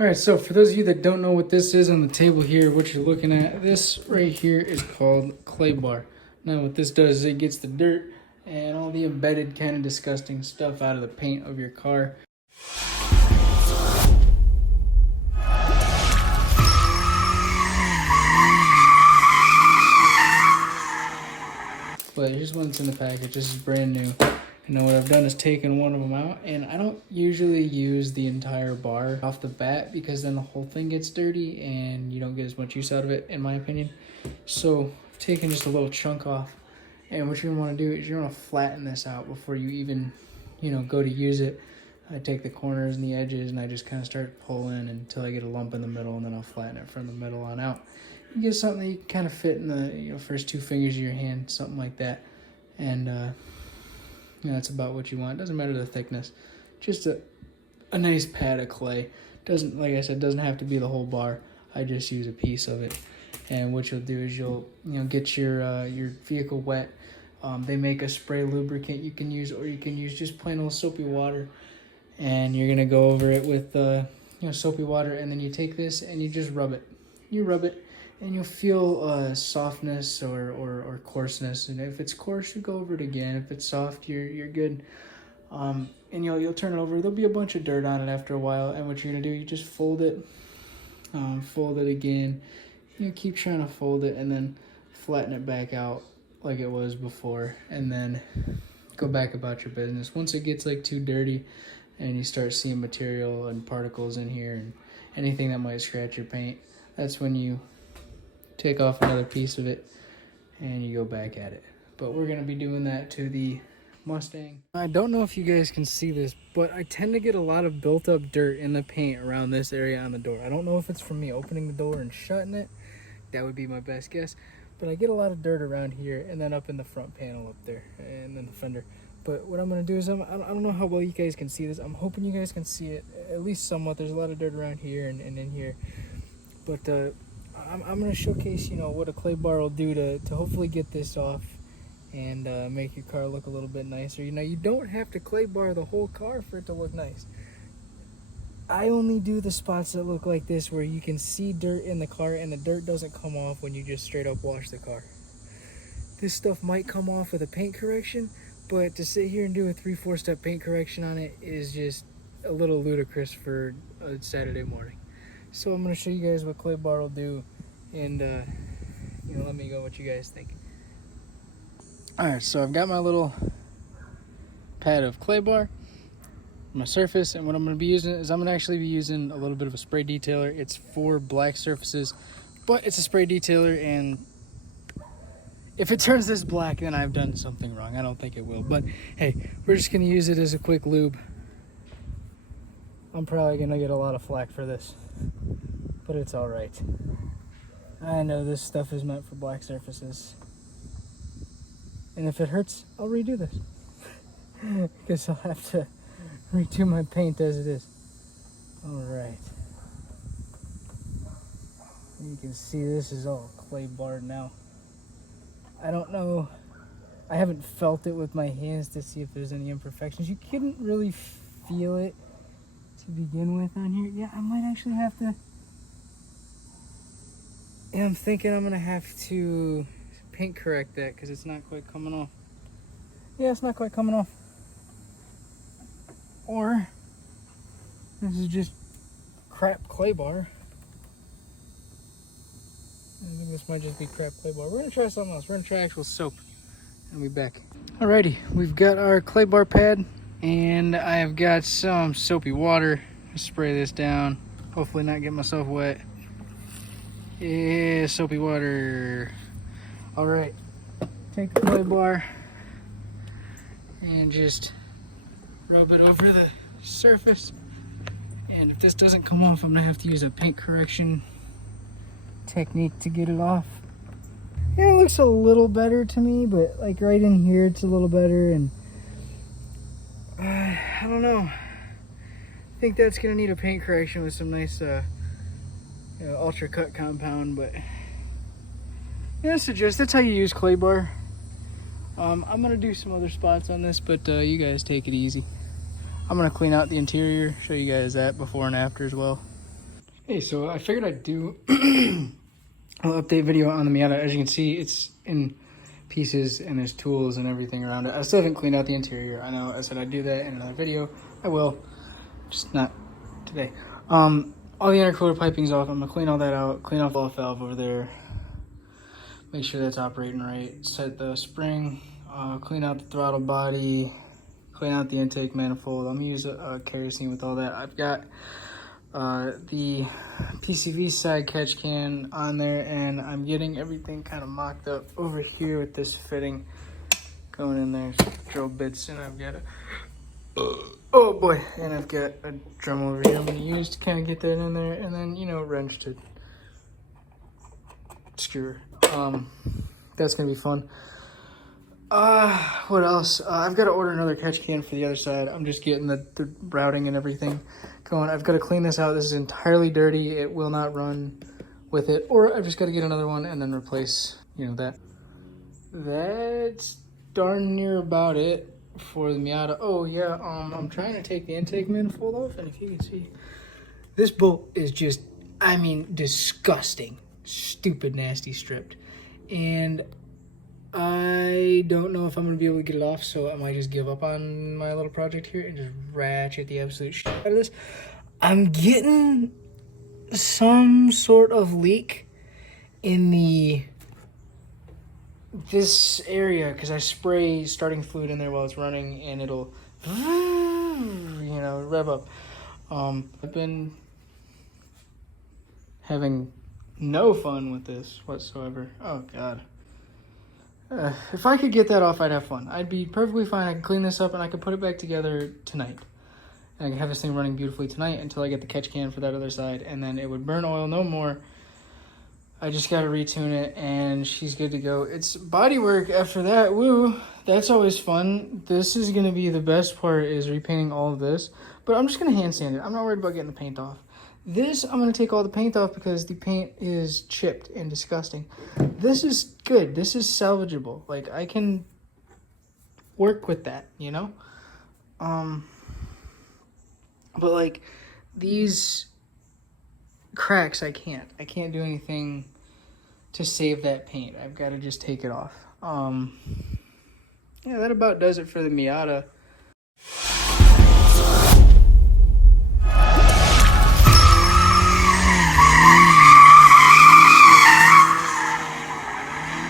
All right, so for those of you that don't know what this is on the table here, what you're looking at, this right here is called clay bar. Now what this does is it gets the dirt and all the embedded kind of disgusting stuff out of the paint of your car. But here's what's in the package. This is brand new. And now what I've done is taken one of them out, and I don't usually use the entire bar off the bat because then the whole thing gets dirty and you don't get as much use out of it, in my opinion. So I've taken just a little chunk off, and what you're gonna want to do is you're gonna flatten this out before you even, go to use it. I take the corners and the edges and I just kind of start pulling until I get a lump in the middle, and then I'll flatten it from the middle on out. You get something that you can kind of fit in the first two fingers of your hand, something like that, and that's about what you want. Doesn't matter the thickness, just a nice pad of clay. Doesn't, like I said, doesn't have to be the whole bar. I just use a piece of it. And what you'll do is you'll get your vehicle wet. They make a spray lubricant you can use, or you can use just plain old soapy water. And you're gonna go over it with soapy water, and then you take this and you just rub it. You rub it, and you'll feel softness or coarseness. And if it's coarse, you go over it again. If it's soft, you're good. And you'll turn it over. There'll be a bunch of dirt on it after a while. And what you're gonna do, you just fold it again. Keep trying to fold it, and then flatten it back out like it was before, and then go back about your business. Once it gets like too dirty, and you start seeing material and particles in here and anything that might scratch your paint, that's when you take off another piece of it and you go back at it. But we're gonna be doing that to the Mustang. I don't know if you guys can see this, but I tend to get a lot of built up dirt in the paint around this area on the door. I don't know if it's from me opening the door and shutting it. That would be my best guess. But I get a lot of dirt around here, and then up in the front panel up there, and then the fender. But what I'm gonna do is I don't know how well you guys can see this. I'm hoping you guys can see it at least somewhat. There's a lot of dirt around here and in here. But I'm gonna showcase what a clay bar will do to hopefully get this off and make your car look a little bit nicer. You don't have to clay bar the whole car for it to look nice. I only do the spots that look like this, where you can see dirt in the car and the dirt doesn't come off when you just straight up wash the car. This stuff might come off with a paint correction, but to sit here and do a 3-4 step paint correction on it is just a little ludicrous for a Saturday morning. So I'm going to show you guys what clay bar will do, and let me know what you guys think. Alright, so I've got my little pad of clay bar, my surface, and what I'm going to be using is I'm going to actually be using a little bit of a spray detailer. It's for black surfaces, but it's a spray detailer, and if it turns this black, then I've done something wrong. I don't think it will, but hey, we're just going to use it as a quick lube. I'm probably going to get a lot of flack for this, but it's all right. I know this stuff is meant for black surfaces, and if it hurts, I'll redo this because I'll have to redo my paint as it is. All right, you can see this is all clay barred now. I don't know, I haven't felt it with my hands to see if there's any imperfections. You couldn't really feel it to begin with on here. Yeah, I might actually have to, and I'm thinking I'm gonna have to paint correct that because it's not quite coming off. Yeah, it's not quite coming off. Or this is just crap clay bar. I think this might just be crap clay bar. We're gonna try something else. We're gonna try actual soap. I'll be back. Alrighty, we've got our clay bar pad, and I've got some soapy water. Spray this down. Hopefully not get myself wet. Yeah, soapy water. Alright, take the clay bar and just rub it over the surface. And if this doesn't come off, I'm gonna have to use a paint correction technique to get it off. Yeah, it looks a little better to me, but like right in here it's a little better, and I don't know. I think that's gonna need a paint correction with some nice ultra cut compound, but yeah, that's how you use clay bar. I'm gonna do some other spots on this, but you guys take it easy. I'm gonna clean out the interior, show you guys that before and after as well. Hey, so I figured I'd do an update video on the Miata. As you can see, it's in pieces and there's tools and everything around it. I still haven't cleaned out the interior. I know I said I'd do that in another video. I will, just not today. All the intercooler piping's off. I'm gonna clean all that out, clean off the off valve over there, make sure that's operating right, set the spring, clean out the throttle body, clean out the intake manifold. I'm gonna use a kerosene with all that. I've got the PCV side catch can on there, and I'm getting everything kind of mocked up over here with this fitting going in there. Drill bits, and I've got a oh boy, and I've got a drum over here I'm gonna use to kind of get that in there, and then, you know, wrench to screw. That's gonna be fun. What else? I've got to order another catch can for the other side. I'm just getting the routing and everything going. I've got to clean this out. This is entirely dirty. It will not run with it. Or I've just got to get another one and then replace, you know, that. That's darn near about it for the Miata. Oh, yeah, I'm trying to take the intake manifold off, and if you can see, this bolt is just, I mean, disgusting. Stupid, nasty stripped. And I don't know if I'm going to be able to get it off, so I might just give up on my little project here and just ratchet the absolute shit out of this. I'm getting some sort of leak in this area because I spray starting fluid in there while it's running, and it'll, you know, rev up. I've been having no fun with this whatsoever. Oh, God. If I could get that off, I'd have fun. I'd be perfectly fine. I can clean this up and I can put it back together tonight. And I can have this thing running beautifully tonight until I get the catch can for that other side. And then it would burn oil no more. I just got to retune it and she's good to go. It's body work after that. Woo. That's always fun. This is going to be the best part, is repainting all of this. But I'm just going to hand sand it. I'm not worried about getting the paint off. This, I'm going to take all the paint off because the paint is chipped and disgusting. This is good. This is salvageable. Like, I can work with that, you know? But, like, these cracks, I can't. I can't do anything to save that paint. I've got to just take it off. Yeah, that about does it for the Miata.